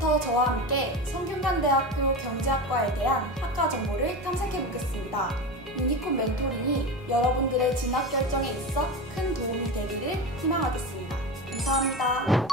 지금부터 저와 함께 성균관대학교 경제학과에 대한 학과 정보를 탐색해 보겠습니다. 유니콘 멘토링이 여러분들의 진학 결정에 있어 큰 도움이 되기를 희망하겠습니다. 감사합니다.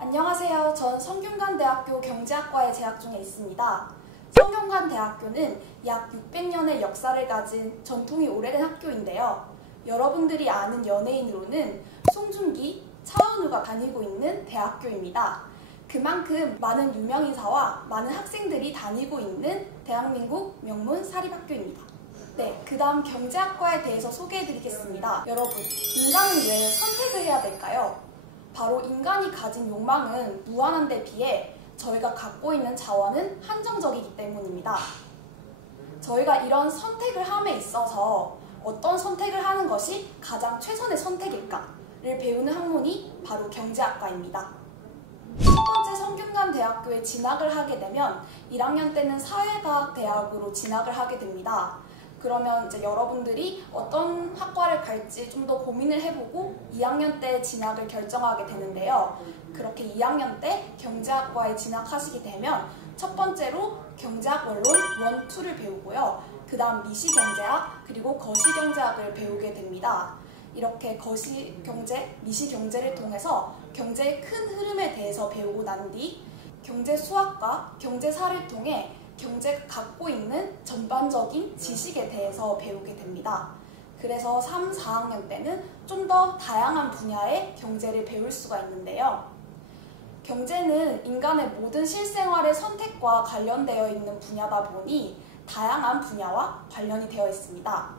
안녕하세요. 전 성균관대학교 경제학과에 재학 중에 있습니다. 성균관대학교는 약 600년의 역사를 가진 전통이 오래된 학교인데요. 여러분들이 아는 연예인으로는 송중기, 차은우가 다니고 있는 대학교입니다. 그만큼 많은 유명인사와 많은 학생들이 다니고 있는 대한민국 명문 사립학교입니다. 네, 그 다음 경제학과에 대해서 소개해드리겠습니다. 여러분, 인간은 왜 선택을 해야 될까요? 바로 인간이 가진 욕망은 무한한 데 비해 저희가 갖고 있는 자원은 한정적이기 때문입니다. 저희가 이런 선택을 함에 있어서 어떤 선택을 하는 것이 가장 최선의 선택일까를 배우는 학문이 바로 경제학과입니다. 첫 번째 성균관대학교에 진학을 하게 되면 1학년 때는 사회과학대학으로 진학을 하게 됩니다. 그러면 이제 여러분들이 어떤 학과를 갈지 좀 더 고민을 해보고 2학년 때 진학을 결정하게 되는데요. 그렇게 2학년 때 경제학과에 진학하시게 되면 첫 번째로 경제학 원론 1, 2를 배우고요. 그 다음 미시경제학 그리고 거시경제학을 배우게 됩니다. 이렇게 거시경제, 미시경제를 통해서 경제의 큰 흐름에 대해서 배우고 난 뒤 경제수학과 경제사를 통해 경제가 갖고 있는 전반적인 지식에 대해서 배우게 됩니다. 그래서 3, 4학년 때는 좀 더 다양한 분야의 경제를 배울 수가 있는데요. 경제는 인간의 모든 실생활의 선택과 관련되어 있는 분야다 보니 다양한 분야와 관련이 되어 있습니다.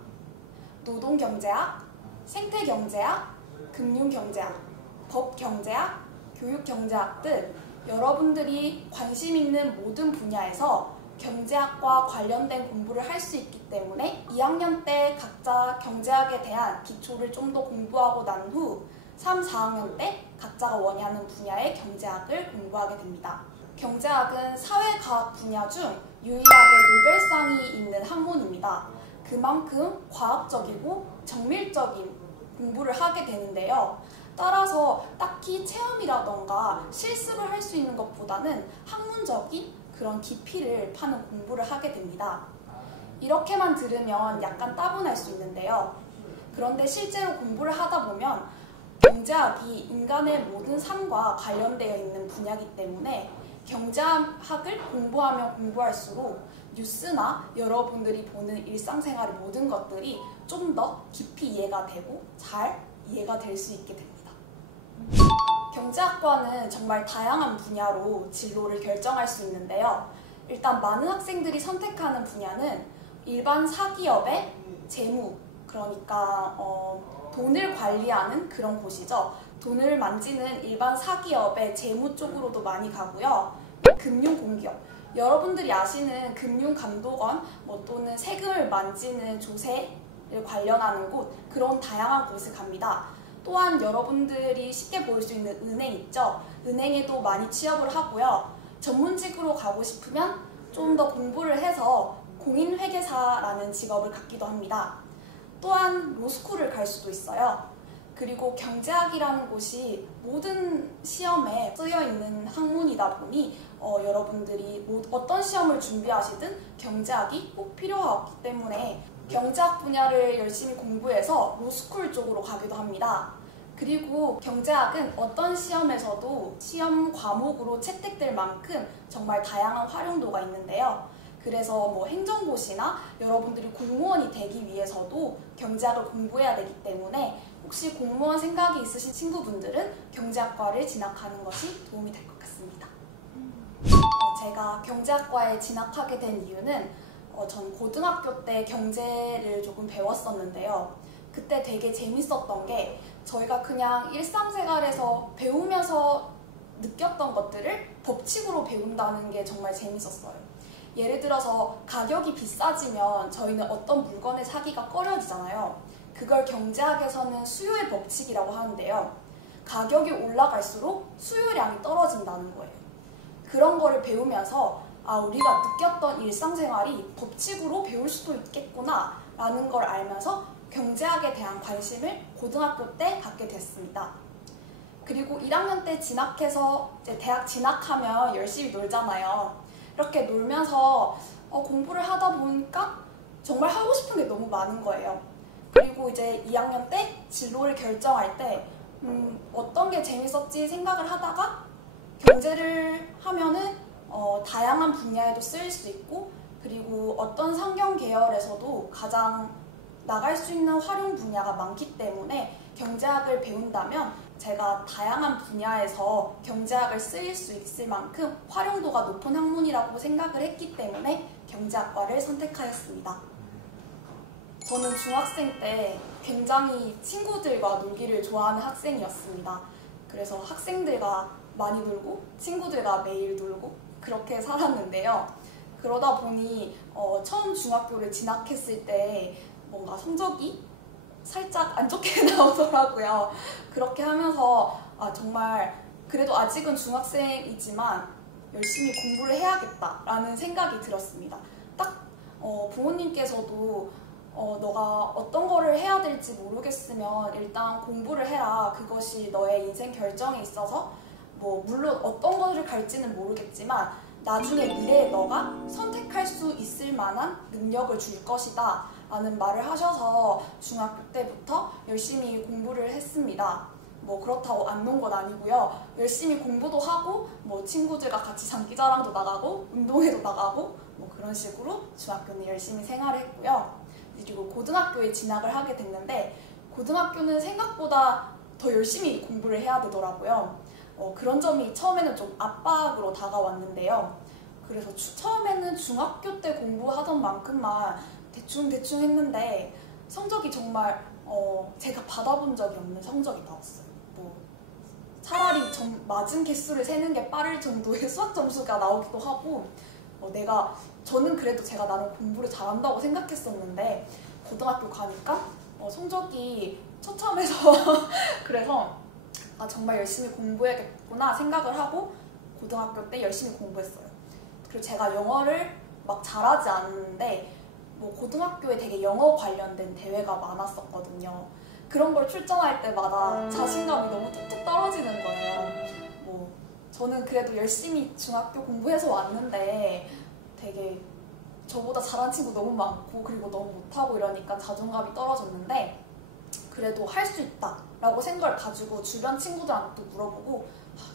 노동경제학, 생태경제학, 금융경제학, 법경제학, 교육경제학 등 여러분들이 관심 있는 모든 분야에서 경제학과 관련된 공부를 할 수 있기 때문에 2학년 때 각자 경제학에 대한 기초를 좀 더 공부하고 난 후 3, 4학년 때 각자가 원하는 분야의 경제학을 공부하게 됩니다. 경제학은 사회과학 분야 중 유일하게 노벨상이 있는 학문입니다. 그만큼 과학적이고 정밀적인 공부를 하게 되는데요. 따라서 딱히 체험이라던가 실습을 할 수 있는 것보다는 학문적인 그런 깊이를 파는 공부를 하게 됩니다. 이렇게만 들으면 약간 따분할 수 있는데요. 그런데 실제로 공부를 하다 보면 경제학이 인간의 모든 삶과 관련되어 있는 분야이기 때문에 경제학을 공부하면 공부할수록 뉴스나 여러분들이 보는 일상생활의 모든 것들이 좀 더 깊이 이해가 되고 잘 이해가 될 수 있게 됩니다. 경제학과는 정말 다양한 분야로 진로를 결정할 수 있는데요. 일단 많은 학생들이 선택하는 분야는 일반 사기업의 재무, 그러니까 돈을 관리하는 그런 곳이죠. 돈을 만지는 일반 사기업의 재무 쪽으로도 많이 가고요. 금융공기업, 여러분들이 아시는 금융감독원 또는 세금을 만지는 조세를 관련하는 곳, 그런 다양한 곳을 갑니다. 또한 여러분들이 쉽게 볼 수 있는 은행 있죠. 은행에도 많이 취업을 하고요. 전문직으로 가고 싶으면 좀 더 공부를 해서 공인회계사라는 직업을 갖기도 합니다. 또한 로스쿨을 갈 수도 있어요. 그리고 경제학이라는 곳이 모든 시험에 쓰여있는 학문이다 보니 여러분들이 어떤 시험을 준비하시든 경제학이 꼭 필요하기 때문에 경제학 분야를 열심히 공부해서 로스쿨 쪽으로 가기도 합니다. 그리고 경제학은 어떤 시험에서도 시험 과목으로 채택될 만큼 정말 다양한 활용도가 있는데요. 그래서 행정고시나 여러분들이 공무원이 되기 위해서도 경제학을 공부해야 되기 때문에 혹시 공무원 생각이 있으신 친구분들은 경제학과를 진학하는 것이 도움이 될 것 같습니다. 제가 경제학과에 진학하게 된 이유는 전 고등학교 때 경제를 조금 배웠었는데요. 그때 되게 재밌었던 게 저희가 그냥 일상생활에서 배우면서 느꼈던 것들을 법칙으로 배운다는 게 정말 재밌었어요. 예를 들어서 가격이 비싸지면 저희는 어떤 물건을 사기가 꺼려지잖아요. 그걸 경제학에서는 수요의 법칙이라고 하는데요. 가격이 올라갈수록 수요량이 떨어진다는 거예요. 그런 거를 배우면서 우리가 느꼈던 일상생활이 법칙으로 배울 수도 있겠구나 라는 걸 알면서 경제학에 대한 관심을 고등학교 때 갖게 됐습니다. 그리고 1학년 때 진학해서 이제 대학 진학하면 열심히 놀잖아요. 이렇게 놀면서 공부를 하다 보니까 정말 하고 싶은 게 너무 많은 거예요. 그리고 이제 2학년 때 진로를 결정할 때 어떤 게 재밌었지 생각을 하다가 경제를 하면은 다양한 분야에도 쓰일 수 있고, 그리고 어떤 성경 계열에서도 가장 나갈 수 있는 활용 분야가 많기 때문에 경제학을 배운다면 제가 다양한 분야에서 경제학을 쓰일 수 있을 만큼 활용도가 높은 학문이라고 생각을 했기 때문에 경제학과를 선택하였습니다. 저는 중학생 때 굉장히 친구들과 놀기를 좋아하는 학생이었습니다. 그래서 학생들과 많이 놀고 친구들과 매일 놀고 그렇게 살았는데요. 그러다 보니 처음 중학교를 진학했을 때 뭔가 성적이 살짝 안 좋게 나오더라고요. 그렇게 하면서 정말 그래도 아직은 중학생이지만 열심히 공부를 해야겠다라는 생각이 들었습니다. 딱 부모님께서도 너가 어떤 거를 해야 될지 모르겠으면 일단 공부를 해라. 그것이 너의 인생 결정에 있어서 물론 어떤 거를 갈지는 모르겠지만 나중에 미래에 너가 선택할 수 있을 만한 능력을 줄 것이다 라는 말을 하셔서 중학교 때부터 열심히 공부를 했습니다. 그렇다고 안 논 건 아니고요. 열심히 공부도 하고 친구들과 같이 장기자랑도 나가고 운동회도 나가고 그런 식으로 중학교는 열심히 생활을 했고요. 그리고 고등학교에 진학을 하게 됐는데 고등학교는 생각보다 더 열심히 공부를 해야 되더라고요. 그런 점이 처음에는 좀 압박으로 다가왔는데요. 그래서 처음에는 중학교 때 공부하던 만큼만 대충 했는데 성적이 정말 제가 받아본 적이 없는 성적이 나왔어요. 차라리 맞은 개수를 세는 게 빠를 정도의 수학 점수가 나오기도 하고 저는 그래도 제가 나름 공부를 잘한다고 생각했었는데 고등학교 가니까 성적이 처참해서 그래서 정말 열심히 공부해야겠구나 생각을 하고 고등학교 때 열심히 공부했어요. 그리고 제가 영어를 막 잘하지 않는데 고등학교에 되게 영어 관련된 대회가 많았었거든요. 그런 걸 출전할 때마다 자신감이 너무 뚝뚝 떨어지는 거예요. 저는 그래도 열심히 중학교 공부해서 왔는데 되게 저보다 잘한 친구 너무 많고 그리고 너무 못하고 이러니까 자존감이 떨어졌는데 그래도 할 수 있다 라고 생각을 가지고 주변 친구들한테 물어보고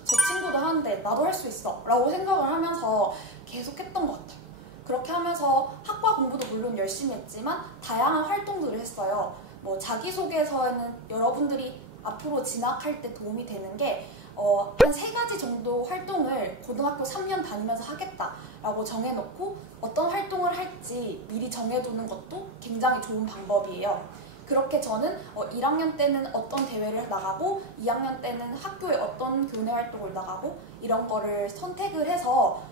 저 친구도 하는데 나도 할 수 있어 라고 생각을 하면서 계속 했던 것 같아요. 그렇게 하면서 학과 공부도 물론 열심히 했지만 다양한 활동들을 했어요. 자기소개서에는 여러분들이 앞으로 진학할 때 도움이 되는 게 한 3가지 정도 활동을 고등학교 3년 다니면서 하겠다라고 정해놓고 어떤 활동을 할지 미리 정해두는 것도 굉장히 좋은 방법이에요. 그렇게 저는 1학년 때는 어떤 대회를 나가고 2학년 때는 학교에 어떤 교내 활동을 나가고 이런 거를 선택을 해서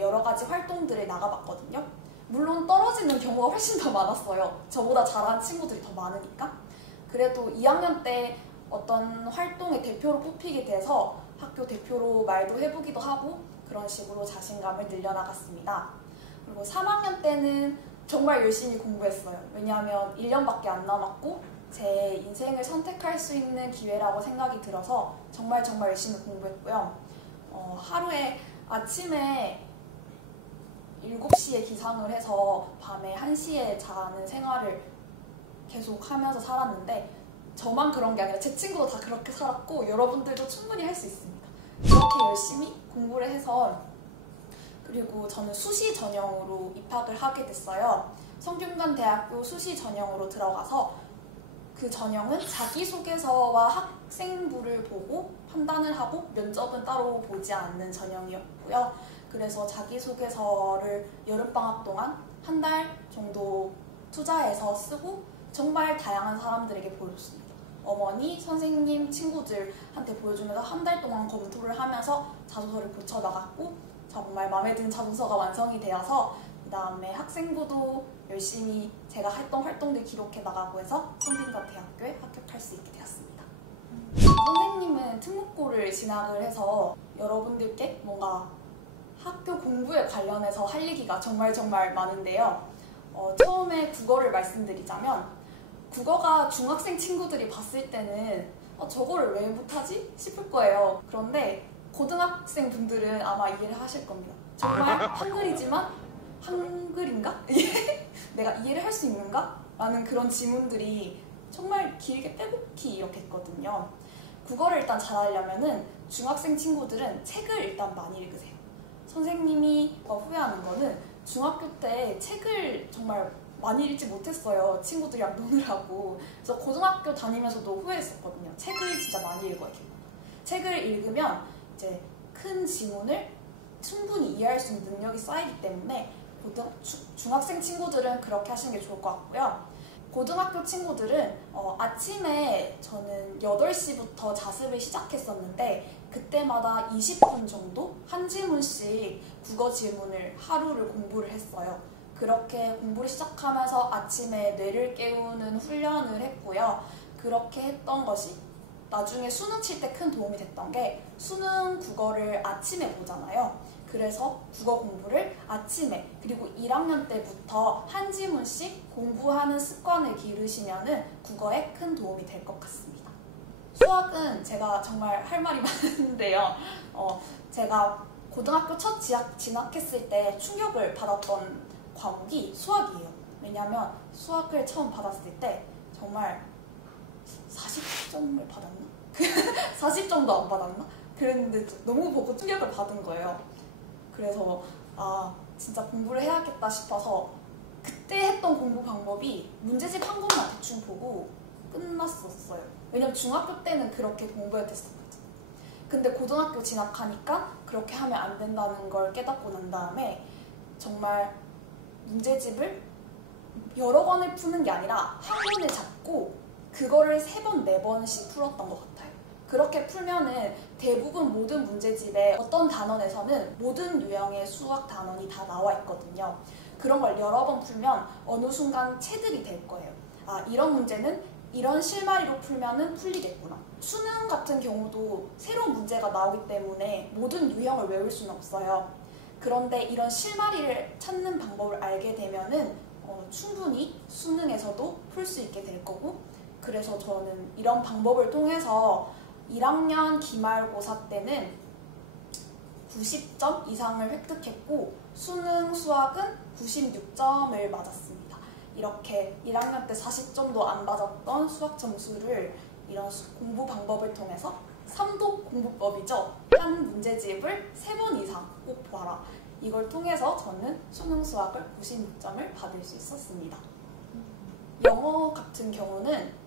여러 가지 활동들을 나가봤거든요. 물론 떨어지는 경우가 훨씬 더 많았어요. 저보다 잘하는 친구들이 더 많으니까. 그래도 2학년 때 어떤 활동의 대표로 뽑히게 돼서 학교 대표로 말도 해보기도 하고 그런 식으로 자신감을 늘려나갔습니다. 그리고 3학년 때는 정말 열심히 공부했어요. 왜냐하면 1년밖에 안 남았고 제 인생을 선택할 수 있는 기회라고 생각이 들어서 정말 열심히 공부했고요. 하루에 아침에 7시에 기상을 해서 밤에 1시에 자는 생활을 계속 하면서 살았는데 저만 그런 게 아니라 제 친구도 다 그렇게 살았고 여러분들도 충분히 할 수 있습니다. 그렇게 열심히 공부를 해서 그리고 저는 수시 전형으로 입학을 하게 됐어요. 성균관대학교 수시 전형으로 들어가서 그 전형은 자기소개서와 학생부를 보고 판단을 하고 면접은 따로 보지 않는 전형이었고요. 그래서 자기소개서를 여름방학 동안 1달 정도 투자해서 쓰고 정말 다양한 사람들에게 보여줬습니다. 어머니, 선생님, 친구들한테 보여주면서 1달 동안 검토를 하면서 자소서를 고쳐나갔고 정말 마음에 드는 자소서가 완성이 되어서 그 다음에 학생부도 열심히 제가 했던 활동들 기록해 나가고 해서 성균관대학교에 합격할 수 있게 되었습니다. 선생님은 특목고를 진학을 해서 여러분들께 뭔가 학교 공부에 관련해서 할 얘기가 정말 많은데요. 처음에 국어를 말씀드리자면 국어가 중학생 친구들이 봤을 때는 저거를 왜 못하지? 싶을 거예요. 그런데 고등학생 분들은 아마 이해를 하실 겁니다. 정말 한글이지만 한글인가? 내가 이해를 할 수 있는가? 라는 그런 지문들이 정말 길게 빼곡히 이렇게 있거든요. 국어를 일단 잘하려면은 중학생 친구들은 책을 일단 많이 읽으세요. 선생님이 후회하는 거는 중학교 때 책을 정말 많이 읽지 못했어요. 친구들이랑 노느라고. 그래서 고등학교 다니면서도 후회했었거든요. 책을 진짜 많이 읽어야겠다. 책을 읽으면 이제 큰 지문을 충분히 이해할 수 있는 능력이 쌓이기 때문에 중학생 친구들은 그렇게 하시는 게 좋을 것 같고요. 고등학교 친구들은 아침에 저는 8시부터 자습을 시작했었는데 그때마다 20분 정도 한 지문씩 국어 지문을 하루를 공부를 했어요. 그렇게 공부를 시작하면서 아침에 뇌를 깨우는 훈련을 했고요. 그렇게 했던 것이 나중에 수능 칠 때 큰 도움이 됐던 게 수능 국어를 아침에 보잖아요. 그래서 국어 공부를 아침에 그리고 1학년 때부터 한 지문씩 공부하는 습관을 기르시면 국어에 큰 도움이 될 것 같습니다. 수학은 제가 정말 할 말이 많은데요. 제가 고등학교 첫 진학했을 때 충격을 받았던 과목이 수학이에요. 왜냐하면 수학을 처음 받았을 때 정말 40점을 받았나? 40점도 안 받았나? 그랬는데 너무 보고 충격을 받은 거예요. 그래서 진짜 공부를 해야겠다 싶어서 그때 했던 공부 방법이 문제집 한 권만 대충 보고 끝났었어요. 왜냐면 중학교 때는 그렇게 공부해야 됐었거든요. 근데 고등학교 진학하니까 그렇게 하면 안 된다는 걸 깨닫고 난 다음에 정말 문제집을 여러 권을 푸는 게 아니라 한 권을 잡고 그거를 3번, 4번씩 풀었던 것 같아요. 그렇게 풀면은 대부분 모든 문제집에 어떤 단원에서는 모든 유형의 수학 단원이 다 나와 있거든요. 그런 걸 여러 번 풀면 어느 순간 체득이 될 거예요. 이런 문제는 이런 실마리로 풀면은 풀리겠구나. 수능 같은 경우도 새로운 문제가 나오기 때문에 모든 유형을 외울 수는 없어요. 그런데 이런 실마리를 찾는 방법을 알게 되면은 충분히 수능에서도 풀 수 있게 될 거고, 그래서 저는 이런 방법을 통해서 1학년 기말고사 때는 90점 이상을 획득했고 수능 수학은 96점을 맞았습니다. 이렇게 1학년 때 40점도 안 받았던 수학 점수를 이런 공부 방법을 통해서 삼독 공부법이죠. 한 문제집을 3번 이상 꼭 봐라. 이걸 통해서 저는 수능 수학을 96점을 받을 수 있었습니다. 영어 같은 경우는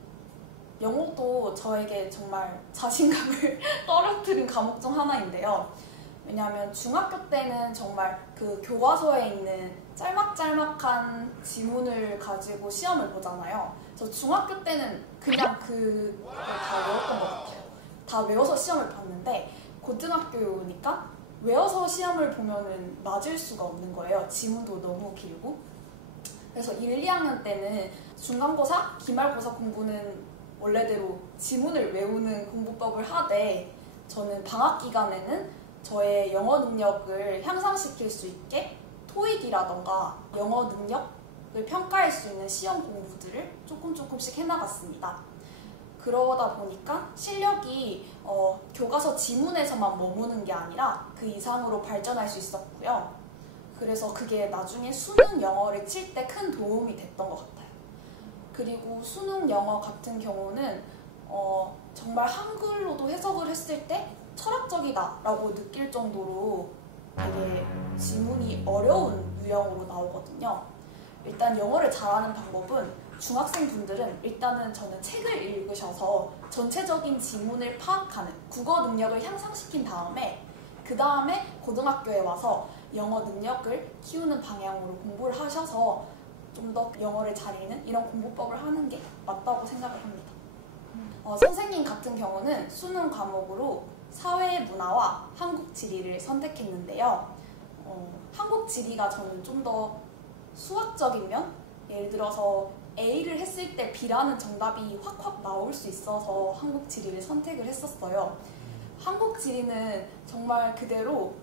영어도 저에게 정말 자신감을 떨어뜨린 과목 중 하나인데요. 왜냐하면 중학교 때는 정말 그 교과서에 있는 짤막짤막한 지문을 가지고 시험을 보잖아요. 저 중학교 때는 그냥 그걸 다 외웠던 것 같아요. 다 외워서 시험을 봤는데 고등학교니까 외워서 시험을 보면은 맞을 수가 없는 거예요. 지문도 너무 길고. 그래서 1, 2학년 때는 중간고사, 기말고사 공부는 원래대로 지문을 외우는 공부법을 하되 저는 방학 기간에는 저의 영어 능력을 향상시킬 수 있게 토익이라던가 영어 능력을 평가할 수 있는 시험 공부들을 조금씩 해나갔습니다. 그러다 보니까 실력이 교과서 지문에서만 머무는 게 아니라 그 이상으로 발전할 수 있었고요. 그래서 그게 나중에 수능 영어를 칠 때 큰 도움이 됐던 것 같아요. 그리고 수능 영어 같은 경우는 정말 한글로도 해석을 했을 때 철학적이다라고 느낄 정도로 되게 지문이 어려운 유형으로 나오거든요. 일단 영어를 잘하는 방법은 중학생 분들은 일단은 저는 책을 읽으셔서 전체적인 지문을 파악하는 국어 능력을 향상시킨 다음에 그 다음에 고등학교에 와서 영어 능력을 키우는 방향으로 공부를 하셔서 좀 더 영어를 잘 읽는 이런 공부법을 하는 게 맞다고 생각을 합니다. 선생님 같은 경우는 수능 과목으로 사회문화와 한국지리를 선택했는데요. 한국지리가 저는 좀 더 수학적인 면? 예를 들어서 A를 했을 때 B라는 정답이 확확 나올 수 있어서 한국지리를 선택을 했었어요. 한국지리는 정말 그대로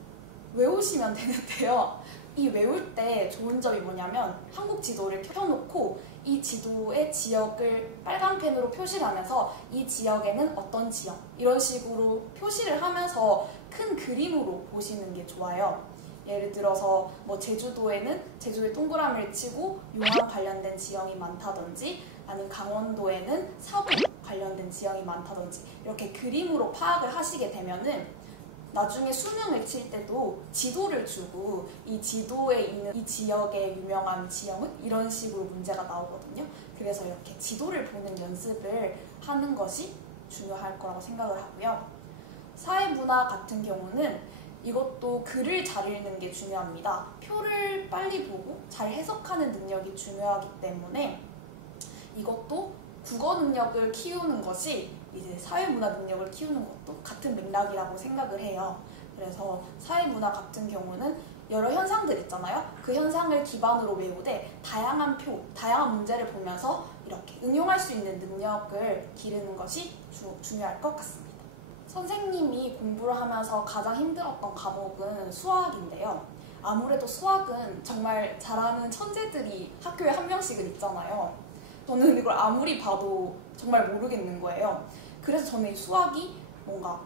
외우시면 되는데요. 이 외울 때 좋은 점이 뭐냐면 한국 지도를 펴놓고 이 지도의 지역을 빨간 펜으로 표시를 하면서 이 지역에는 어떤 지역 이런 식으로 표시를 하면서 큰 그림으로 보시는 게 좋아요. 예를 들어서 뭐 제주도에는 제주도에 동그라미를 치고 용암 관련된 지형이 많다든지 아니면 강원도에는 사부 관련된 지형이 많다든지 이렇게 그림으로 파악을 하시게 되면은 나중에 수능을 칠 때도 지도를 주고 이 지도에 있는 이 지역의 유명한 지형은 이런 식으로 문제가 나오거든요. 그래서 이렇게 지도를 보는 연습을 하는 것이 중요할 거라고 생각을 하고요. 사회문화 같은 경우는 이것도 글을 잘 읽는 게 중요합니다. 표를 빨리 보고 잘 해석하는 능력이 중요하기 때문에 이것도 국어 능력을 키우는 것이 이제 사회문화 능력을 키우는 것도 같은 맥락이라고 생각을 해요. 그래서 사회문화 같은 경우는 여러 현상들 있잖아요. 그 현상을 기반으로 외우되 다양한 다양한 문제를 보면서 이렇게 응용할 수 있는 능력을 기르는 것이 중요할 것 같습니다. 선생님이 공부를 하면서 가장 힘들었던 과목은 수학인데요. 아무래도 수학은 정말 잘하는 천재들이 학교에 한 명씩은 있잖아요. 저는 이걸 아무리 봐도 정말 모르겠는 거예요. 그래서 저는 이 수학이 뭔가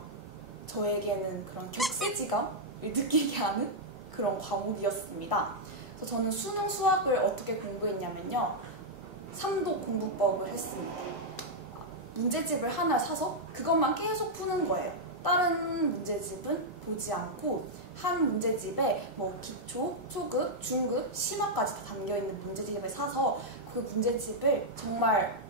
저에게는 그런 격세지감을 느끼게 하는 그런 과목이었습니다. 그래서 저는 수능 수학을 어떻게 공부했냐면요. 3도 공부법을 했습니다. 문제집을 하나 사서 그것만 계속 푸는 거예요. 다른 문제집은 보지 않고 한 문제집에 뭐 기초, 초급, 중급, 심화까지 다 담겨있는 문제집을 사서 그 문제집을 정말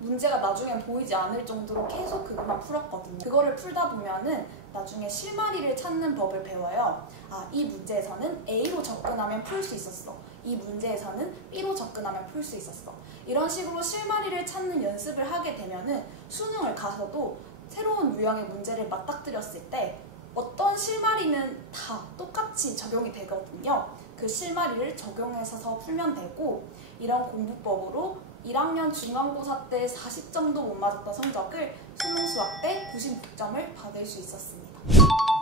문제가 나중엔 보이지 않을 정도로 계속 그것만 풀었거든요. 그거를 풀다 보면은 나중에 실마리를 찾는 법을 배워요. 아, 이 문제에서는 A로 접근하면 풀 수 있었어. 이 문제에서는 B로 접근하면 풀 수 있었어. 이런 식으로 실마리를 찾는 연습을 하게 되면은 수능을 가서도 새로운 유형의 문제를 맞닥뜨렸을 때 어떤 실마리는 다 똑같이 적용이 되거든요. 그 실마리를 적용해서 풀면 되고 이런 공부법으로 1학년 중간고사 때 40점도 못 맞았던 성적을 수능 수학 때 96점을 받을 수 있었습니다.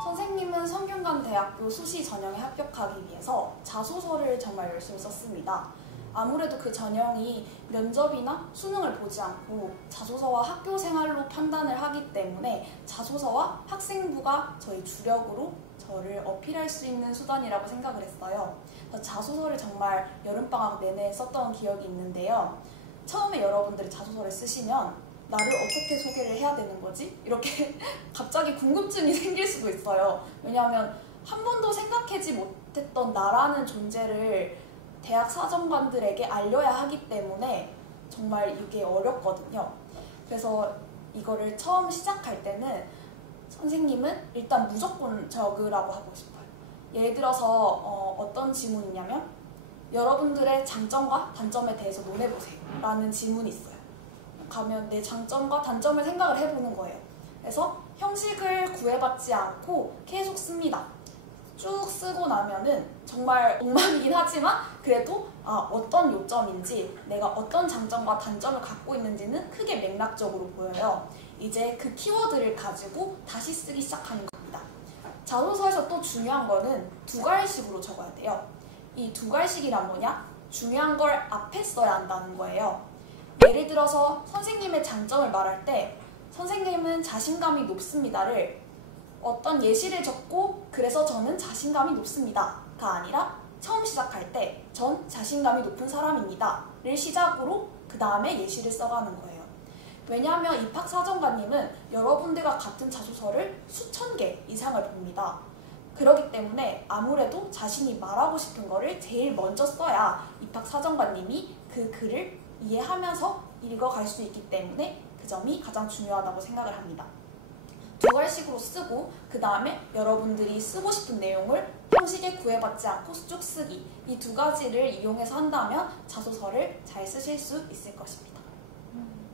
선생님은 성균관대학교 수시 전형에 합격하기 위해서 자소서를 정말 열심히 썼습니다. 아무래도 그 전형이 면접이나 수능을 보지 않고 자소서와 학교 생활로 판단을 하기 때문에 자소서와 학생부가 저희 주력으로 저를 어필할 수 있는 수단이라고 생각을 했어요. 그래서 자소서를 정말 여름방학 내내 썼던 기억이 있는데요. 처음에 여러분들이 자소서를 쓰시면 나를 어떻게 소개를 해야 되는 거지? 이렇게 갑자기 궁금증이 생길 수도 있어요. 왜냐하면 한 번도 생각하지 못했던 나라는 존재를 대학 사정관들에게 알려야 하기 때문에 정말 이게 어렵거든요. 그래서 이거를 처음 시작할 때는 선생님은 일단 무조건 적으라고 하고 싶어요. 예를 들어서 어떤 지문이냐면 여러분들의 장점과 단점에 대해서 논해보세요 라는 지문이 있어요. 가면 내 장점과 단점을 생각을 해보는 거예요. 그래서 형식을 구애받지 않고 계속 씁니다. 쭉 쓰고 나면은 정말 엉망이긴 하지만 그래도 어떤 요점인지 내가 어떤 장점과 단점을 갖고 있는지는 크게 맥락적으로 보여요. 이제 그 키워드를 가지고 다시 쓰기 시작하는 겁니다. 자소서에서 또 중요한 거는 두괄식으로 적어야 돼요. 이 두괄식이란 뭐냐? 중요한 걸 앞에 써야 한다는 거예요. 예를 들어서 선생님의 장점을 말할 때 선생님은 자신감이 높습니다를 어떤 예시를 적고 그래서 저는 자신감이 높습니다가 아니라 처음 시작할 때 전 자신감이 높은 사람입니다 를 시작으로 그 다음에 예시를 써가는 거예요. 왜냐하면 입학사정관님은 여러분들과 같은 자소서를 수천 개 이상을 봅니다. 그렇기 때문에 아무래도 자신이 말하고 싶은 거를 제일 먼저 써야 입학사정관님이 그 글을 이해하면서 읽어갈 수 있기 때문에 그 점이 가장 중요하다고 생각을 합니다. 두괄식으로 쓰고 그 다음에 여러분들이 쓰고 싶은 내용을 형식에 구애받지 않고 쭉 쓰기, 이 두 가지를 이용해서 한다면 자소서를 잘 쓰실 수 있을 것입니다.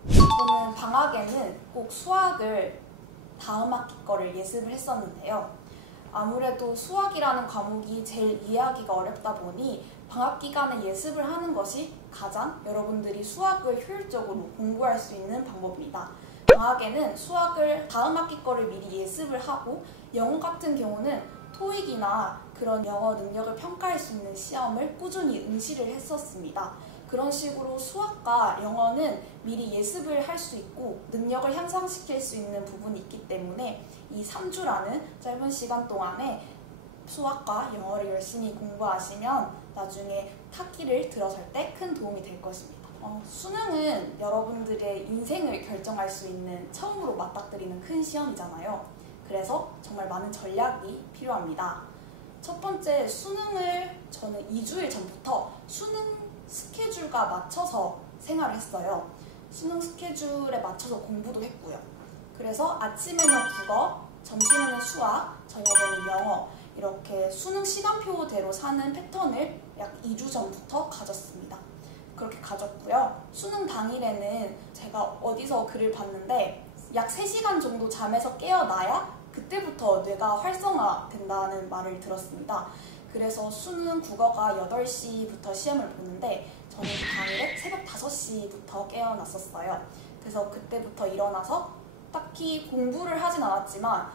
저는 방학에는 꼭 수학을 다음 학기 거를 예습을 했었는데요. 아무래도 수학이라는 과목이 제일 이해하기가 어렵다 보니 방학 기간에 예습을 하는 것이 가장 여러분들이 수학을 효율적으로 공부할 수 있는 방법입니다. 방학에는 수학을 다음 학기 거를 미리 예습을 하고 영어 같은 경우는 토익이나 그런 영어 능력을 평가할 수 있는 시험을 꾸준히 응시를 했었습니다. 그런 식으로 수학과 영어는 미리 예습을 할 수 있고 능력을 향상시킬 수 있는 부분이 있기 때문에 이 3주라는 짧은 시간 동안에 수학과 영어를 열심히 공부하시면 나중에 학기를 들어설 때 큰 도움이 될 것입니다. 수능은 여러분들의 인생을 결정할 수 있는 처음으로 맞닥뜨리는 큰 시험이잖아요. 그래서 정말 많은 전략이 필요합니다. 첫 번째, 수능을 저는 2주일 전부터 수능 스케줄과 맞춰서 생활을 했어요. 수능 스케줄에 맞춰서 공부도 했고요. 그래서 아침에는 국어, 점심에는 수학, 저녁에는 영어 이렇게 수능 시간표대로 사는 패턴을 약 2주 전부터 가졌습니다. 그렇게 가졌고요. 수능 당일에는 제가 어디서 글을 봤는데 약 3시간 정도 잠에서 깨어나야 그때부터 뇌가 활성화된다는 말을 들었습니다. 그래서 수능 국어가 8시부터 시험을 보는데 저는 그 당일에 새벽 5시부터 깨어났었어요. 그래서 그때부터 일어나서 딱히 공부를 하진 않았지만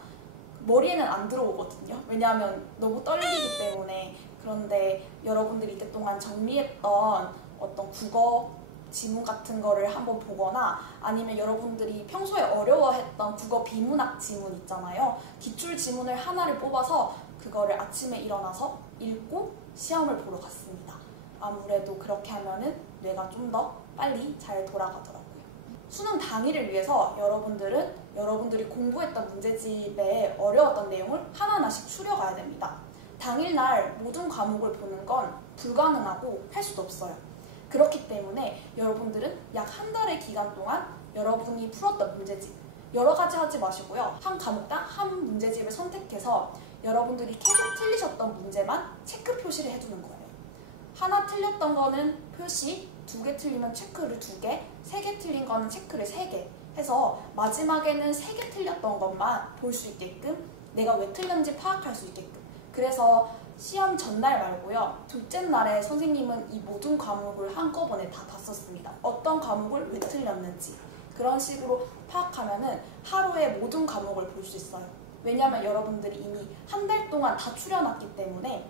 머리에는 안 들어오거든요. 왜냐하면 너무 떨리기 때문에. 그런데 여러분들이 이때 동안 정리했던 어떤 국어 지문 같은 거를 한번 보거나 아니면 여러분들이 평소에 어려워했던 국어 비문학 지문 있잖아요. 기출 지문을 하나를 뽑아서 그거를 아침에 일어나서 읽고 시험을 보러 갔습니다. 아무래도 그렇게 하면은 뇌가 좀 더 빨리 잘 돌아가더라고요. 수능 당일을 위해서 여러분들이 공부했던 문제집에 어려웠던 내용을 하나하나씩 추려가야 됩니다. 당일날 모든 과목을 보는 건 불가능하고 할 수도 없어요. 그렇기 때문에 여러분들은 약 한 달의 기간 동안 여러분이 풀었던 문제집 여러 가지 하지 마시고요. 한 과목당 한 문제집을 선택해서 여러분들이 계속 틀리셨던 문제만 체크 표시를 해두는 거예요. 하나 틀렸던 거는 표시, 2개 틀리면 체크를 2개, 3개 틀린 거는 체크를 3개 해서 마지막에는 3개 틀렸던 것만 볼 수 있게끔 내가 왜 틀렸는지 파악할 수 있게끔. 그래서 시험 전날 말고요. 둘째 날에 선생님은 이 모든 과목을 한꺼번에 다 봤었습니다. 어떤 과목을 왜 틀렸는지. 그런 식으로 파악하면은 하루에 모든 과목을 볼 수 있어요. 왜냐하면 여러분들이 이미 한 달 동안 다 추려놨기 때문에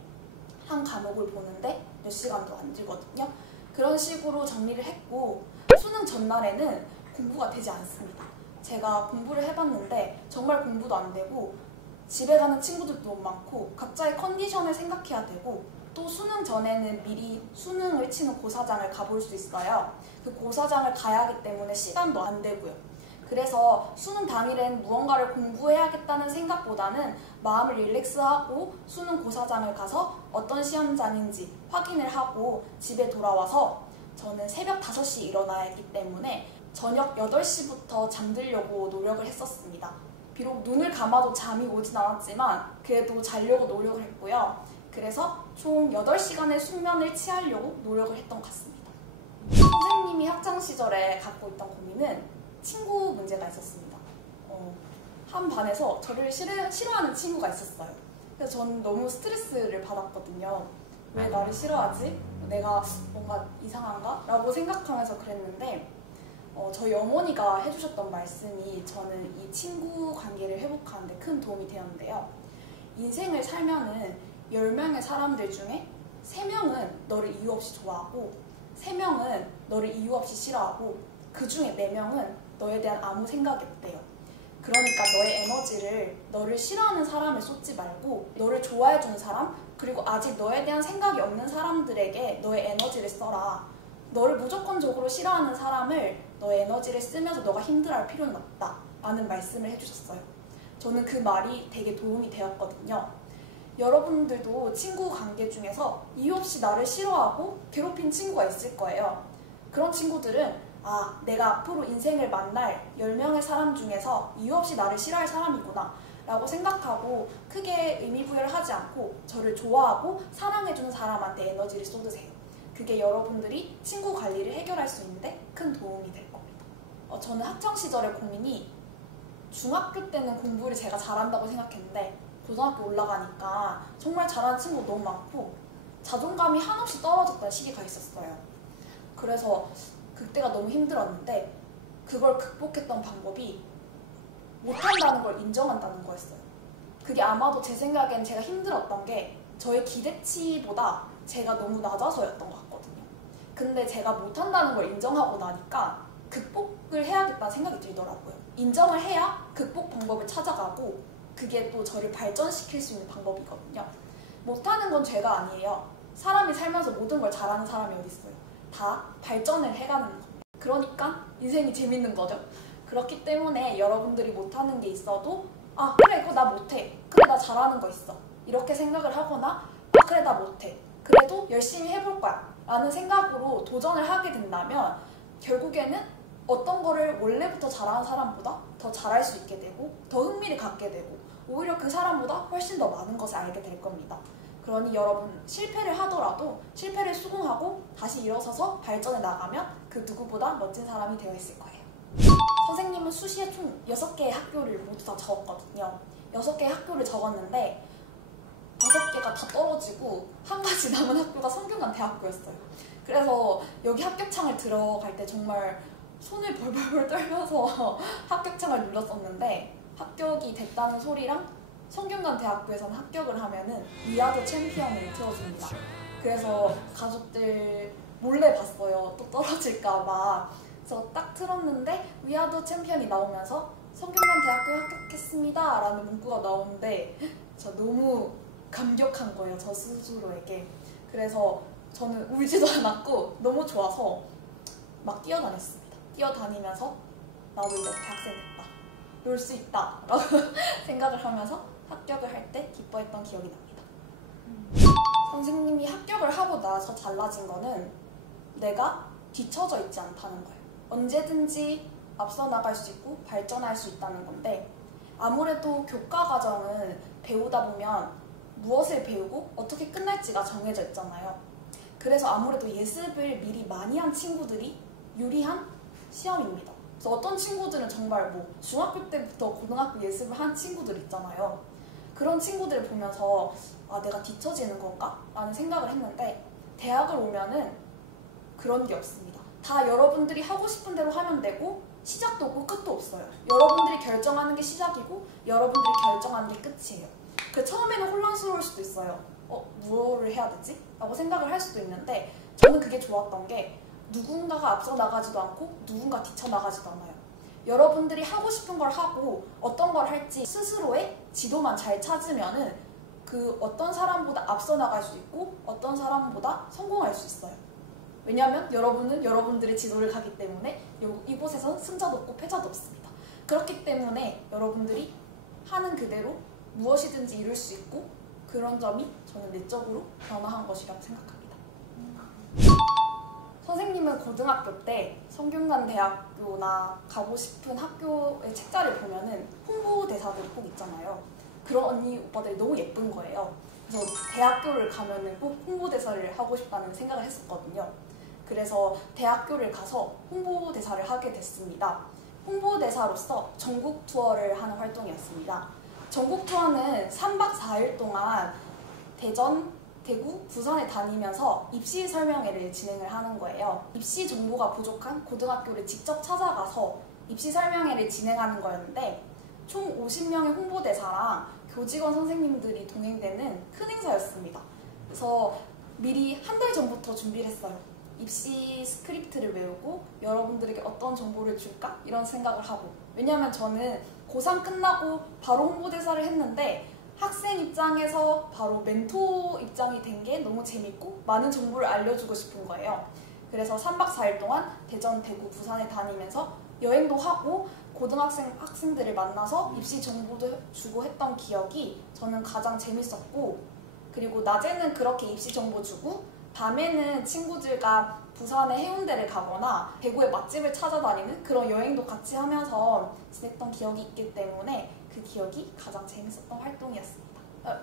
한 과목을 보는데 몇 시간도 안 들거든요. 그런 식으로 정리를 했고 수능 전날에는 공부가 되지 않습니다. 제가 공부를 해봤는데 정말 공부도 안 되고 집에 가는 친구들도 너무 많고 각자의 컨디션을 생각해야 되고 또 수능 전에는 미리 수능을 치는 고사장을 가볼 수 있어요. 그 고사장을 가야 하기 때문에 시간도 안 되고요. 그래서 수능 당일엔 무언가를 공부해야겠다는 생각보다는 마음을 릴렉스하고 수능 고사장을 가서 어떤 시험장인지 확인을 하고 집에 돌아와서 저는 새벽 5시 일어나야 했기 때문에 저녁 8시부터 잠들려고 노력을 했었습니다. 비록 눈을 감아도 잠이 오진 않았지만 그래도 자려고 노력을 했고요. 그래서 총 8시간의 숙면을 취하려고 노력을 했던 것 같습니다. 선생님이 학창시절에 갖고 있던 고민은 친구 문제가 있었습니다. 한 반에서 저를 싫어하는 친구가 있었어요. 그래서 저는 너무 스트레스를 받았거든요. 왜 나를 싫어하지? 내가 뭔가 이상한가? 라고 생각하면서 그랬는데 저희 어머니가 해주셨던 말씀이 저는 이 친구 관계를 회복하는 데 큰 도움이 되었는데요. 인생을 살면은 10명의 사람들 중에 3명은 너를 이유 없이 좋아하고 3명은 너를 이유 없이 싫어하고 그 중에 4명은 너에 대한 아무 생각이 없대요. 그러니까 너의 에너지를 너를 싫어하는 사람에 쏟지 말고 너를 좋아해주는 사람 그리고 아직 너에 대한 생각이 없는 사람들에게 너의 에너지를 써라. 너를 무조건적으로 싫어하는 사람을 너의 에너지를 쓰면서 너가 힘들어할 필요는 없다 라는 말씀을 해주셨어요. 저는 그 말이 되게 도움이 되었거든요. 여러분들도 친구 관계 중에서 이유 없이 나를 싫어하고 괴롭힌 친구가 있을 거예요. 그런 친구들은 내가 앞으로 인생을 만날 10명의 사람 중에서 이유 없이 나를 싫어할 사람이구나 라고 생각하고 크게 의미부여를 하지 않고 저를 좋아하고 사랑해주는 사람한테 에너지를 쏟으세요. 그게 여러분들이 친구 관리를 해결할 수 있는데 큰 도움이 될 겁니다. 저는 학창시절의 고민이 중학교 때는 공부를 제가 잘한다고 생각했는데 고등학교 올라가니까 정말 잘하는 친구 너무 많고 자존감이 한없이 떨어졌던 시기가 있었어요. 그래서 그때가 너무 힘들었는데 그걸 극복했던 방법이 못한다는 걸 인정한다는 거였어요. 그게 아마도 제 생각엔 제가 힘들었던 게 저의 기대치보다 제가 너무 낮아서였던 것 같거든요. 근데 제가 못한다는 걸 인정하고 나니까 극복을 해야겠다는 생각이 들더라고요. 인정을 해야 극복 방법을 찾아가고 그게 또 저를 발전시킬 수 있는 방법이거든요. 못하는 건 죄가 아니에요. 사람이 살면서 모든 걸 잘하는 사람이 어디 있어요. 다 발전을 해가는 겁니다. 그러니까 인생이 재밌는 거죠. 그렇기 때문에 여러분들이 못하는 게 있어도 아 그래 이거 나 못해. 그래 나 잘하는 거 있어. 이렇게 생각을 하거나 아 그래 나 못해. 그래도 열심히 해볼 거야 라는 생각으로 도전을 하게 된다면 결국에는 어떤 거를 원래부터 잘하는 사람보다 더 잘할 수 있게 되고 더 흥미를 갖게 되고 오히려 그 사람보다 훨씬 더 많은 것을 알게 될 겁니다. 그러니 여러분 실패를 하더라도 실패를 수긍하고 다시 일어서서 발전해 나가면 그 누구보다 멋진 사람이 되어 있을 거예요. 선생님은 수시에 총 6개의 학교를 모두 다 적었거든요. 6개의 학교를 적었는데 5개가 다 떨어지고 한 가지 남은 학교가 성균관대학교였어요. 그래서 여기 합격창을 들어갈 때 정말 손을 벌벌 떨면서 합격창을 눌렀었는데 합격이 됐다는 소리랑 성균관대학교에서는 합격을 하면은 위아더 챔피언을 틀어줍니다. 그래서 가족들 몰래 봤어요. 또 떨어질까봐. 그래서 딱 틀었는데 위아더 챔피언이 나오면서 성균관대학교 합격했습니다 라는 문구가 나오는데 저 너무 감격한 거예요. 저 스스로에게. 그래서 저는 울지도 않았고 너무 좋아서 막 뛰어다녔습니다. 뛰어다니면서 나도 이제 대학생 됐다. 놀 수 있다 라고 생각을 하면서 합격을 할 때 기뻐했던 기억이 납니다. 선생님이 합격을 하고 나서 달라진 거는 내가 뒤처져 있지 않다는 거예요. 언제든지 앞서 나갈 수 있고 발전할 수 있다는 건데 아무래도 교과 과정은 배우다 보면 무엇을 배우고 어떻게 끝날지가 정해져 있잖아요. 그래서 아무래도 예습을 미리 많이 한 친구들이 유리한 시험입니다. 그래서 어떤 친구들은 정말 뭐 중학교 때부터 고등학교 예습을 한 친구들 있잖아요. 그런 친구들을 보면서 아 내가 뒤처지는 건가? 라는 생각을 했는데 대학을 오면은 그런 게 없습니다. 다 여러분들이 하고 싶은 대로 하면 되고 시작도 없고 끝도 없어요. 여러분들이 결정하는 게 시작이고 여러분들이 결정하는 게 끝이에요. 그 처음에는 혼란스러울 수도 있어요. 무엇을 해야 되지? 라고 생각을 할 수도 있는데 저는 그게 좋았던 게 누군가가 앞서 나가지도 않고 누군가 뒤쳐 나가지도 않아요. 여러분들이 하고 싶은 걸 하고 어떤 걸 할지 스스로의 지도만 잘 찾으면은 그 어떤 사람보다 앞서 나갈 수 있고 어떤 사람보다 성공할 수 있어요. 왜냐하면 여러분은 여러분들의 지도를 가기 때문에 이곳에서는 승자도 없고 패자도 없습니다. 그렇기 때문에 여러분들이 하는 그대로 무엇이든지 이룰 수 있고 그런 점이 저는 내적으로 변화한 것이라고 생각합니다. 선생님은 고등학교 때 성균관대학교나 가고 싶은 학교의 책자를 보면은 홍보대사들이 꼭 있잖아요. 그런 언니 오빠들이 너무 예쁜 거예요. 그래서 대학교를 가면은 꼭 홍보대사를 하고 싶다는 생각을 했었거든요. 그래서 대학교를 가서 홍보대사를 하게 됐습니다. 홍보대사로서 전국 투어를 하는 활동이었습니다. 전국 투어는 3박 4일 동안 대전, 대구, 부산에 다니면서 입시 설명회를 진행을 하는 거예요. 입시 정보가 부족한 고등학교를 직접 찾아가서 입시 설명회를 진행하는 거였는데 총 50명의 홍보대사랑 교직원 선생님들이 동행되는 큰 행사였습니다. 그래서 미리 한 달 전부터 준비를 했어요. 입시 스크립트를 외우고 여러분들에게 어떤 정보를 줄까? 이런 생각을 하고 왜냐하면 저는 고3 끝나고 바로 홍보대사를 했는데 학생 입장에서 바로 멘토 입장이 된 게 너무 재밌고 많은 정보를 알려주고 싶은 거예요. 그래서 3박 4일 동안 대전, 대구, 부산에 다니면서 여행도 하고 학생들을 만나서 입시 정보도 주고 했던 기억이 저는 가장 재밌었고 그리고 낮에는 그렇게 입시 정보 주고 밤에는 친구들과 부산의 해운대를 가거나 대구의 맛집을 찾아다니는 그런 여행도 같이 하면서 지냈던 기억이 있기 때문에 그 기억이 가장 재밌었던 활동이었습니다.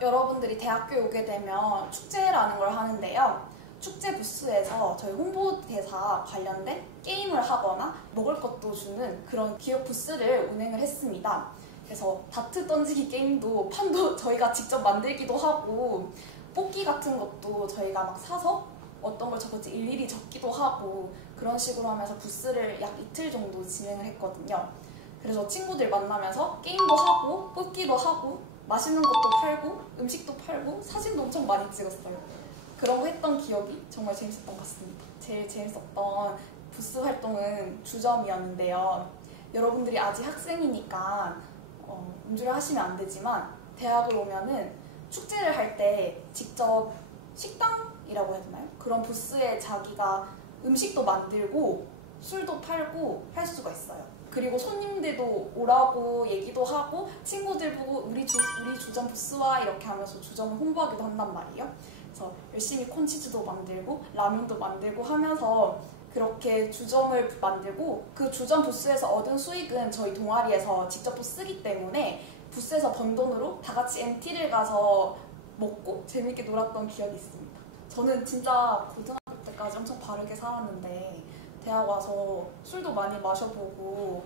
여러분들이 대학교에 오게 되면 축제라는 걸 하는데요. 축제 부스에서 저희 홍보대사 관련된 게임을 하거나 먹을 것도 주는 그런 기업 부스를 운행을 했습니다. 그래서 다트 던지기 게임도 판도 저희가 직접 만들기도 하고 뽑기 같은 것도 저희가 막 사서 어떤 걸 적을지 일일이 적기도 하고 그런 식으로 하면서 부스를 약 이틀 정도 진행을 했거든요. 그래서 친구들 만나면서 게임도 하고 뽑기도 하고 맛있는 것도 팔고 음식도 팔고 사진도 엄청 많이 찍었어요. 그런 거 했던 기억이 정말 재밌었던 것 같습니다. 제일 재밌었던 부스 활동은 주점이었는데요. 여러분들이 아직 학생이니까 음주를 하시면 안 되지만 대학을 오면은 축제를 할 때 직접 식당이라고 해야 되나요? 그런 부스에 자기가 음식도 만들고 술도 팔고 할 수가 있어요. 그리고 손님들도 오라고 얘기도 하고 친구들 보고 우리 주점 부스와 이렇게 하면서 주점을 홍보하기도 한단 말이에요. 그래서 열심히 콘치즈도 만들고 라면도 만들고 하면서 그렇게 주점을 만들고 그 주점 부스에서 얻은 수익은 저희 동아리에서 직접 또 쓰기 때문에 부스에서 번 돈으로 다 같이 MT를 가서 먹고 재밌게 놀았던 기억이 있습니다. 저는 진짜 고등학교 때까지 엄청 바르게 살았는데 대학 와서 술도 많이 마셔보고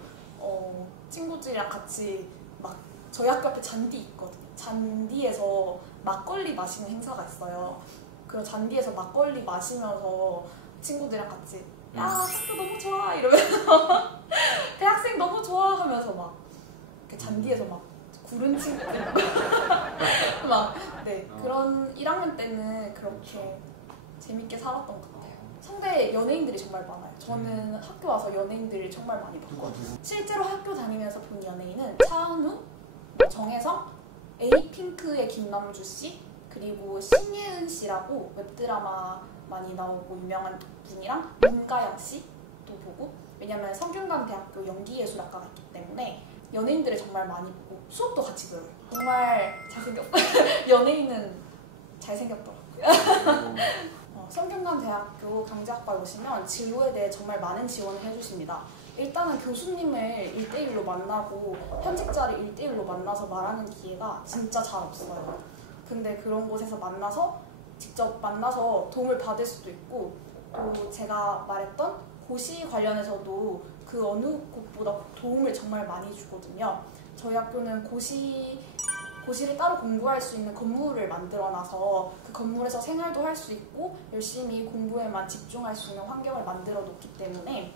친구들이랑 같이 막 저희 학교 앞에 잔디 있거든요. 잔디에서 막걸리 마시는 행사가 있어요. 그런 잔디에서 막걸리 마시면서 친구들이랑 같이 야 학교 너무 좋아 이러면서 대학생 너무 좋아 하면서 막 이렇게 잔디에서 막 구른 친구들 막 네 그런 1학년 때는 그렇게 재밌게 살았던 것 같아요. 상대 연예인들이 정말 많아요. 저는 학교 와서 연예인들을 정말 많이 봤거든요. 실제로 학교 다니면서 본 연예인은 차은우, 정혜성, 에이핑크의 김남주 씨, 그리고 신예은 씨라고 웹드라마 많이 나오고 유명한 분이랑 문가영 씨도 보고, 왜냐면 성균관대학교 연기예술학과가 있기 때문에 연예인들을 정말 많이 보고 수업도 같이 들어요. 정말 잘생겼어요. 연예인은 잘생겼더라고요. 성균관대학교 경제학과에 오시면 진로에 대해 정말 많은 지원을 해주십니다. 일단은 교수님을 1대1로 만나고 현직자를 1대1로 만나서 말하는 기회가 진짜 잘 없어요. 근데 그런 곳에서 만나서 직접 만나서 도움을 받을 수도 있고, 또 제가 말했던 고시 관련해서도 그 어느 곳보다 도움을 정말 많이 주거든요. 저희 학교는 고시를 따로 공부할 수 있는 건물을 만들어놔서 그 건물에서 생활도 할 수 있고 열심히 공부에만 집중할 수 있는 환경을 만들어 놓기 때문에,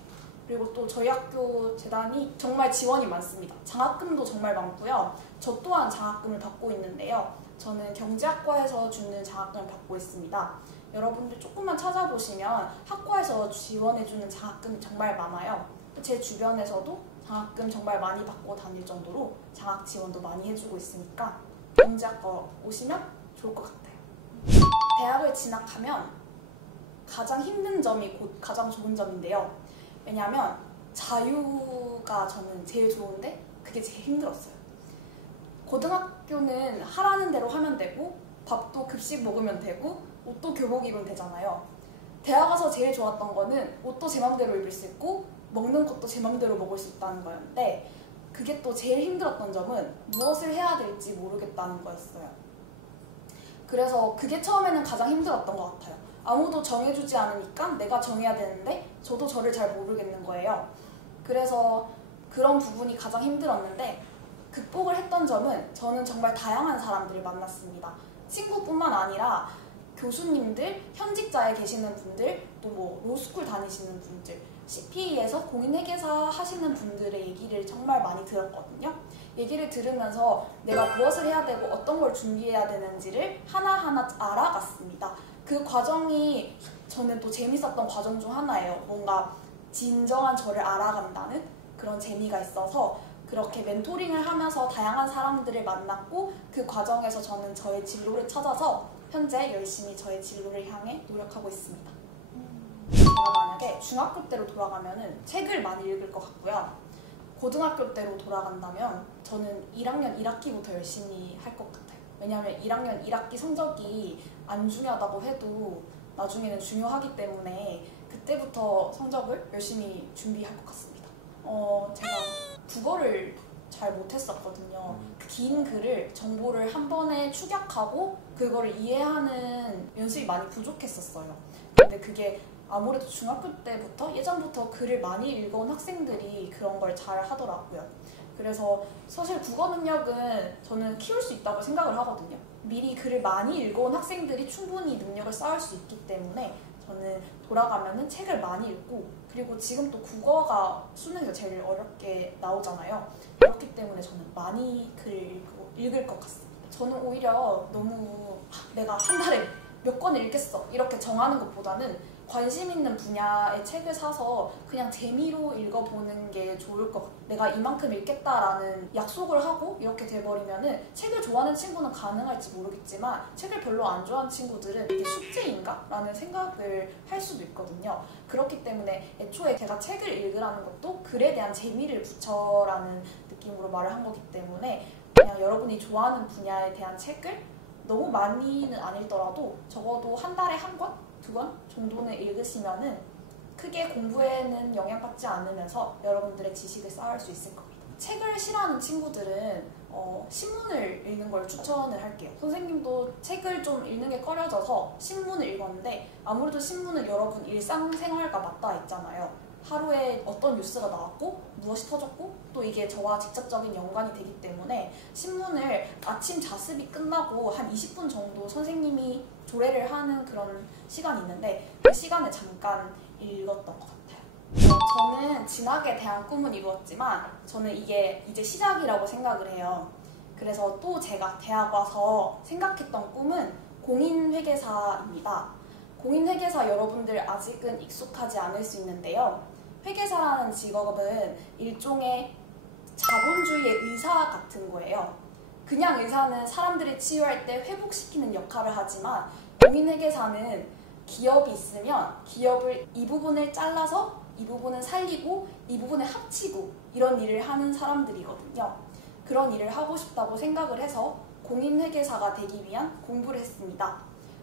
그리고 또 저희 학교 재단이 정말 지원이 많습니다. 장학금도 정말 많고요. 저 또한 장학금을 받고 있는데요. 저는 경제학과에서 주는 장학금을 받고 있습니다. 여러분들 조금만 찾아보시면 학과에서 지원해주는 장학금이 정말 많아요. 제 주변에서도 장학금 정말 많이 받고 다닐 정도로 장학 지원도 많이 해주고 있으니까 경제학과 오시면 좋을 것 같아요. 대학을 진학하면 가장 힘든 점이 곧 가장 좋은 점인데요. 왜냐하면 자유가 저는 제일 좋은데 그게 제일 힘들었어요. 고등학교는 하라는 대로 하면 되고 밥도 급식 먹으면 되고 옷도 교복 입으면 되잖아요. 대학 가서 제일 좋았던 거는 옷도 제 맘대로 입을 수 있고 먹는 것도 제 맘대로 먹을 수 있다는 거였는데, 그게 또 제일 힘들었던 점은 무엇을 해야 될지 모르겠다는 거였어요. 그래서 그게 처음에는 가장 힘들었던 것 같아요. 아무도 정해주지 않으니까 내가 정해야 되는데 저도 저를 잘 모르겠는 거예요. 그래서 그런 부분이 가장 힘들었는데, 극복을 했던 점은 저는 정말 다양한 사람들을 만났습니다. 친구뿐만 아니라 교수님들, 현직자에 계시는 분들, 또 뭐 로스쿨 다니시는 분들, CPE에서 공인회계사 하시는 분들의 얘기를 정말 많이 들었거든요. 얘기를 들으면서 내가 무엇을 해야 되고 어떤 걸 준비해야 되는지를 하나하나 알아갔습니다. 그 과정이 저는 또 재밌었던 과정 중 하나예요. 뭔가 진정한 저를 알아간다는 그런 재미가 있어서 그렇게 멘토링을 하면서 다양한 사람들을 만났고, 그 과정에서 저는 저의 진로를 찾아서 현재 열심히 저의 진로를 향해 노력하고 있습니다. 제가 만약에 중학교 때로 돌아가면 책을 많이 읽을 것 같고요. 고등학교 때로 돌아간다면 저는 1학년 1학기부터 열심히 할 것 같아요. 왜냐하면 1학년 1학기 성적이 안 중요하다고 해도 나중에는 중요하기 때문에 그때부터 성적을 열심히 준비할 것 같습니다. 제가 국어를 잘 못했었거든요. 그 긴 글을 정보를 한 번에 축약하고 그거를 이해하는 연습이 많이 부족했었어요. 근데 그게 아무래도 중학교 때부터 예전부터 글을 많이 읽어온 학생들이 그런 걸 잘 하더라고요. 그래서 사실 국어 능력은 저는 키울 수 있다고 생각을 하거든요. 미리 글을 많이 읽어온 학생들이 충분히 능력을 쌓을 수 있기 때문에 저는 돌아가면은 책을 많이 읽고, 그리고 지금 또 국어가 수능에서 제일 어렵게 나오잖아요. 그렇기 때문에 저는 많이 글 읽을 것 같습니다. 저는 오히려 너무 내가 한 달에 몇 권을 읽겠어 이렇게 정하는 것보다는 관심 있는 분야의 책을 사서 그냥 재미로 읽어보는 게 좋을 것 같아요. 내가 이만큼 읽겠다라는 약속을 하고 이렇게 돼버리면은 책을 좋아하는 친구는 가능할지 모르겠지만 책을 별로 안 좋아하는 친구들은 이게 숙제인가? 라는 생각을 할 수도 있거든요. 그렇기 때문에 애초에 제가 책을 읽으라는 것도 글에 대한 재미를 붙여라는 느낌으로 말을 한 거기 때문에 그냥 여러분이 좋아하는 분야에 대한 책을 너무 많이는 안 읽더라도 적어도 한 달에 한 권? 두 권 정도는 읽으시면은 크게 공부에는 영향받지 않으면서 여러분들의 지식을 쌓을 수 있을 겁니다. 책을 싫어하는 친구들은 신문을 읽는 걸 추천을 할게요. 선생님도 책을 좀 읽는 게 꺼려져서 신문을 읽었는데 아무래도 신문은 여러분 일상생활과 맞닿아 있잖아요. 하루에 어떤 뉴스가 나왔고 무엇이 터졌고 또 이게 저와 직접적인 연관이 되기 때문에 신문을 아침 자습이 끝나고 한 20분 정도 선생님이 조례를 하는 그런 시간이 있는데 그 시간에 잠깐 읽었던 것 같아요. 저는 진학에 대한 꿈은 이루었지만 저는 이게 이제 시작이라고 생각을 해요. 그래서 또 제가 대학 와서 생각했던 꿈은 공인회계사입니다. 공인회계사 여러분들 아직은 익숙하지 않을 수 있는데요. 회계사라는 직업은 일종의 자본주의의 의사 같은 거예요. 그냥 의사는 사람들이 치유할 때 회복시키는 역할을 하지만 공인회계사는 기업이 있으면 기업을 이 부분을 잘라서 이 부분을 살리고 이 부분을 합치고 이런 일을 하는 사람들이거든요. 그런 일을 하고 싶다고 생각을 해서 공인회계사가 되기 위한 공부를 했습니다.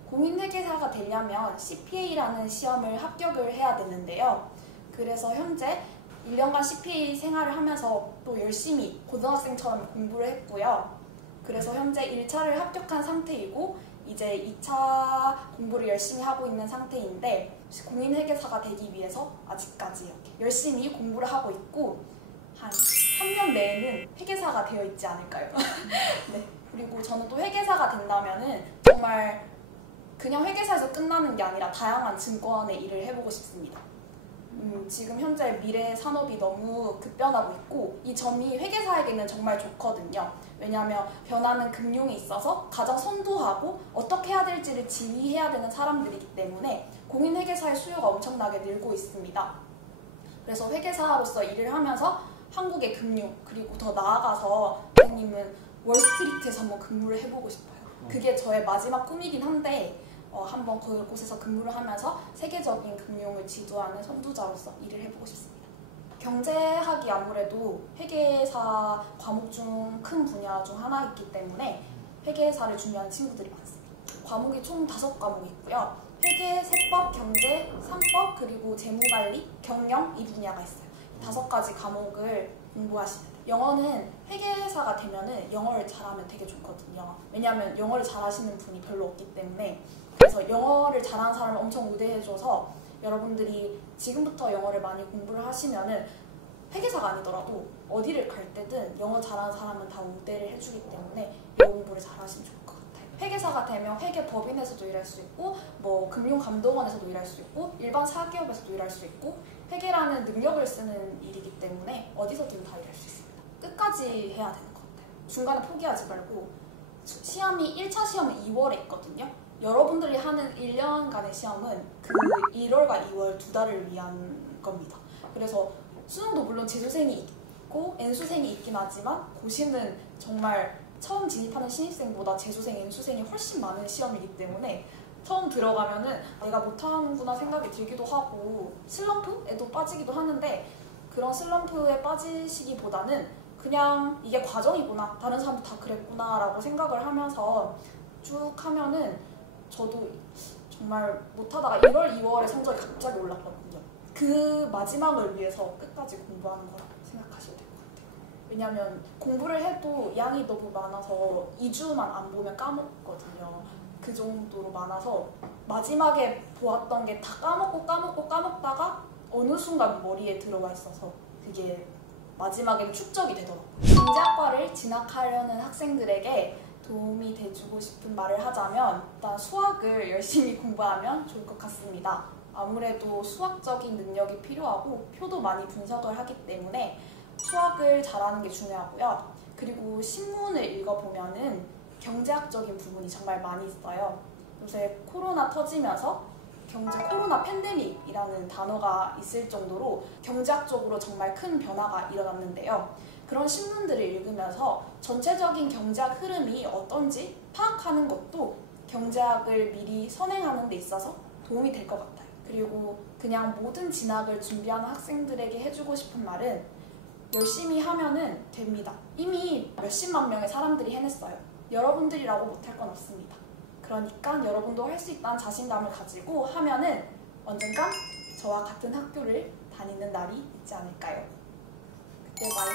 공인회계사가 되려면 CPA라는 시험을 합격을 해야 되는데요. 그래서 현재 1년간 CPA 생활을 하면서 또 열심히 고등학생처럼 공부를 했고요. 그래서 현재 1차를 합격한 상태이고 이제 2차 공부를 열심히 하고 있는 상태인데 공인회계사가 되기 위해서 아직까지 이렇게 열심히 공부를 하고 있고 한 3년 내에는 회계사가 되어 있지 않을까요? 네. 그리고 저는 또 회계사가 된다면은 정말 그냥 회계사에서 끝나는 게 아니라 다양한 증권의 일을 해보고 싶습니다. 지금 현재 미래 산업이 너무 급변하고 있고 이 점이 회계사에게는 정말 좋거든요. 왜냐하면 변하는 금융에 있어서 가장 선도하고 어떻게 해야 될지를 지휘해야 되는 사람들이기 때문에 공인회계사의 수요가 엄청나게 늘고 있습니다. 그래서 회계사로서 일을 하면서 한국의 금융 그리고 더 나아가서 선생님은 월스트리트에서 한번 근무를 해보고 싶어요. 그게 저의 마지막 꿈이긴 한데 한번 그곳에서 근무를 하면서 세계적인 금융을 지도하는 선두자로서 일을 해보고 싶습니다. 경제학이 아무래도 회계사 과목 중 큰 분야 중 하나이기 때문에 회계사를 준비하는 친구들이 많습니다. 과목이 총 5과목이 있고요. 회계, 세법, 경제, 상법, 그리고 재무관리, 경영 이 분야가 있어요. 5가지 과목을 공부하시면 돼요. 영어는 회계사가 되면은 영어를 잘하면 되게 좋거든요. 왜냐하면 영어를 잘하시는 분이 별로 없기 때문에 그래서 영어를 잘하는 사람을 엄청 우대해줘서 여러분들이 지금부터 영어를 많이 공부를 하시면은 회계사가 아니더라도 어디를 갈 때든 영어 잘하는 사람은 다 우대를 해주기 때문에 영어 공부를 잘하시면 좋을 것 같아요. 회계사가 되면 회계법인에서도 일할 수 있고 뭐 금융감독원에서도 일할 수 있고 일반 사기업에서도 일할 수 있고 회계라는 능력을 쓰는 일이기 때문에 어디서든 다 일할 수 있습니다. 끝까지 해야 되는 것 같아요. 중간에 포기하지 말고 시험이 1차 시험은 2월에 있거든요. 여러분들이 하는 1년간의 시험은 그 1월과 2월 2달을 위한 겁니다. 그래서 수능도 물론 재수생이 있고 N수생이 있긴 하지만 고시는 정말 처음 진입하는 신입생보다 재수생, N수생이 훨씬 많은 시험이기 때문에 처음 들어가면은 내가 못하는구나 생각이 들기도 하고 슬럼프에도 빠지기도 하는데 그런 슬럼프에 빠지시기보다는 그냥 이게 과정이구나, 다른 사람도 다 그랬구나 라고 생각을 하면서 쭉 하면은 저도 정말 못하다가 1월, 2월에 성적이 갑자기 올랐거든요. 그 마지막을 위해서 끝까지 공부하는 거라고 생각하셔야 될 것 같아요. 왜냐면 공부를 해도 양이 너무 많아서 2주만 안 보면 까먹거든요. 그 정도로 많아서 마지막에 보았던 게 다 까먹다가 어느 순간 머리에 들어와 있어서 그게 마지막에는 축적이 되더라고요. 경제학과를 진학하려는 학생들에게 도움이 돼주고 싶은 말을 하자면 일단 수학을 열심히 공부하면 좋을 것 같습니다. 아무래도 수학적인 능력이 필요하고 표도 많이 분석을 하기 때문에 수학을 잘하는 게 중요하고요. 그리고 신문을 읽어보면은 경제학적인 부분이 정말 많이 있어요. 요새 코로나 터지면서 코로나 팬데믹이라는 단어가 있을 정도로 경제학적으로 정말 큰 변화가 일어났는데요. 그런 신문들을 읽으면서 전체적인 경제학 흐름이 어떤지 파악하는 것도 경제학을 미리 선행하는 데 있어서 도움이 될 것 같아요. 그리고 그냥 모든 진학을 준비하는 학생들에게 해주고 싶은 말은 열심히 하면은 됩니다. 이미 몇십만 명의 사람들이 해냈어요. 여러분들이라고 못할 건 없습니다. 그러니까 여러분도 할 수 있다는 자신감을 가지고 하면은 언젠간 저와 같은 학교를 다니는 날이 있지 않을까요? 그때 봐요.